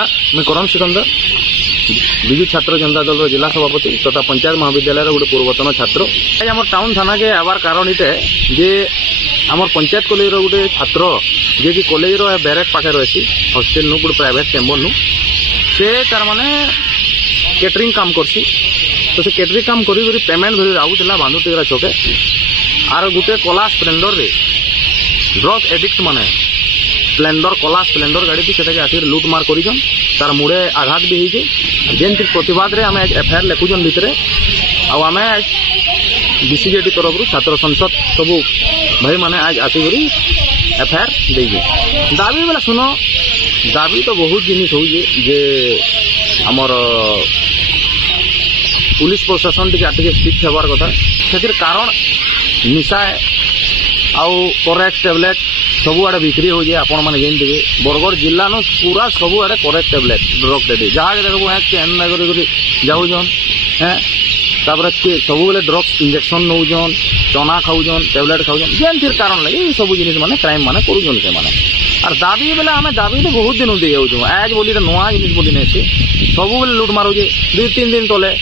मैं करण सिकंदर विजु छात्र जनता दल जिला सभापति तथा पंचायत महाविद्यालय गोटे पूर्वतन छात्र। आज आम टाउन थाना के आवार कारण इटे जे आम पंचायत कॉलेज गोटे छात्र जे कि कॉलेज बैरेक पाखे रही हॉस्टेल नु गोटे प्राइवेट चेम्बर नु से तार माने केटरिंग काम करसी। तो से केटरिंग काम करी पेमेंट धरी आउला बांधुटीगरा चौके आर गोटे कला स्प्लेंडर रे ड्रग एडिक्ट माने स्प्लेंडर कला स्प्लेंडर गाड़ी थी से आसिक लुटमार कर तार मुड़े आघात भी होती जेन प्रतिवाद रे आम एफआईआर लिखुन भितर आम बीसीजेडी तरफ छात्र संसद सब भाई मैंने आज आसिक एफआईआर दे दाबी बेला सुन दाबी तो बहुत जिनिस हो आमर पुलिस प्रशासन टी स्ट्रिक्ट होबार कथा से कारण निशा आउ करेक्ट टैबलेट सबुआड़े बिक्री हो जाए आपण मैंने जान देवे बरगढ़ जिला न पूरा सबुआड़े करेक्ट टैबलेट ड्रग टेडी जहाँ देखो चेन नगर जाऊन हैं तापर सब बेले ड्रग्स इंजेक्शन नौजन चना खाऊन टैबलेट खाऊन जेन फिर कारण लगे सब जिनिस माने क्राइम माने करूछन से माने और दाबी बेले आम दाबी तो बहुत दिन दे जाऊँ आज बोली नुआ जिनिस बोली नहीं से सब बेले लुट मारूचे 2-3 दिन तले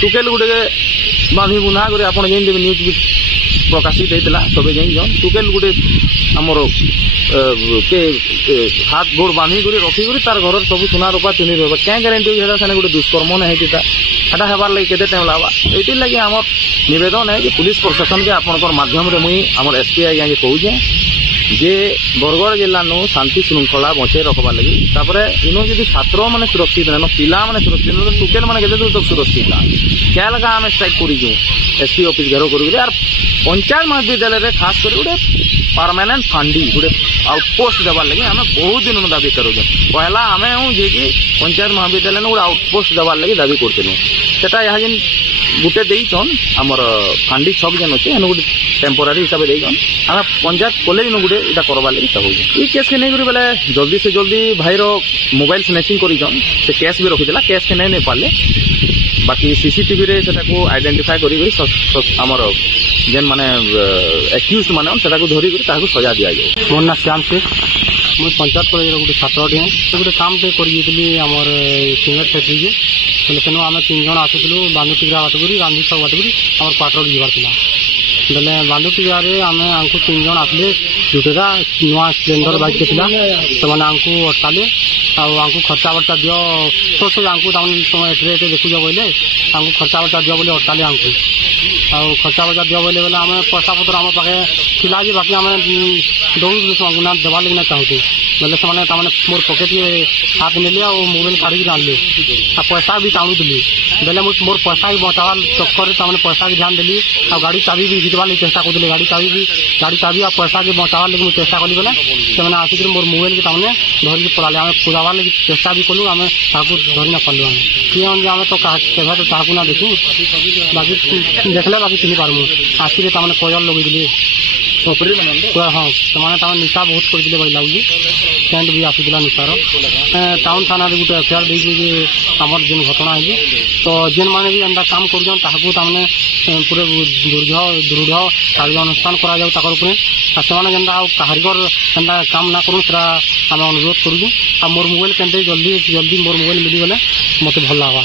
टुकेल गुटे बांधी बुना कर आप जान देवे न्यूज भी प्रकाशित होता सब जान टुकेल गुटे आमर के हाथ गोड़ बांधी कर रखिक तार घर सब सुना रूपा चुनी रहा क्या ग्यारंटी से गोटे दुष्कर्म नहीं होता है हबार लगे केते टाइम लगवा ये लगे आम नवेदन है कि पुलिस प्रशासन के आपंकर माध्यम मुई आम एसपी आज्ञा कहूचे जे बरगढ़ जिला नु शांति श्रृंखला बचाई रखबार लगी तापर इनो जदि छात्र मैंने सुरक्षित न पिला मैंने सुरक्षित न टुकेल मैंने केते दूर तक सुरक्षित ना क्या लगा आम स्ट्राइक करूँ एसपी ऑफिस घेर कर पंचायत महाविद्यालय खास कर गोटे परमानेंट फांडी गोटे आउटपोस्ट देवार लगे आम बहुत दिन दाबी करूँ पहला आम हूँ जे कि पंचायत महाविद्यालय गोटे आउटपोस्ट देवार लगे दाबी करूँ सेटा यहाँ जेन गोटे देन आमर फांडी छक जेन अच्छे गोटे टेम्पोरारी हिसाब से देन आम पंचायत कॉलेज न गोटे इटा करवा लगे चाहूँ ये केस के नहीं बोले जल्दी से जल्दी भाईर मोबाइल स्नैचिंग कर से केस भी रखीला केस के नहीं पारे बाकी सीसीटीवी रे सेटाको आइडेंटिफाई करी आमर जेन माने एक्यूज माने सेटाको धरी करी ताको सजा दिया जाए। मोर ना श्याम से मुझे पंचायत कॉलेज गोटे छात्र टे गोटे काम टे करी आमर सिंगर फैक्ट्री के बोले तेणु आम 3 जन आसुलू बांधुटीगरा बाट करी गांधी छक बाट करी आम क्वार्टर जीवार था बोले बांधुटीगरा आम आमको 3 जन आसले दुटेगा नुआ स्प्लेंडर बाइक के से आमको अटकाले आमको खर्चा वर्चा दियो सब सब आमको तुम एटे देखुच बोले आमको खर्चा वर्चा दियो बोले अटकाले आमको खर्चा वर्चा दियो बोले बोले आम पैसा पतर आम पाखे थिला जे बाकी आम दौड़ ना देवार लगे चाहूँ बोले से मोर पकेट हाथ नेले और मोबाइल काढ़ी आनले पैसा भी टाणुली बोले मोर पैसा भी बचावार चक्कर पैसा की ध्यान देली और गाड़ी चाबी भी जितवार लगे चेष्टा करूँ गाड़ी चाबी और पैसा के बचावार लगे मुझे चेष्टा कली बोले से आसिक मोर मोबाइल के तामने धरिक पड़ाले आम पूजावार लगे चेष्टा भी कलु आम धरी ना पार्लु आम किए आम तो केवे तो क्या ना देखू बाकी देखले बाकी चिन्ह पार्मु आखिरी तामने कजल लगे हाँ से निशा बहुत करते भाई लगे सेंट भी आसीला निशार टाउन थाना गोटे एफआईआर दे आमर जेन घटना है तो जेन मैंने भी एंता काम करने पूरे दृढ़ कार्यानुष्ठान करा कारीगर एंता काम ना करूँ आम अनुरोध करूँ मोर मोबाइल के जल्दी जल्दी मोर मोबाइल मिलीगले मत भल लगा।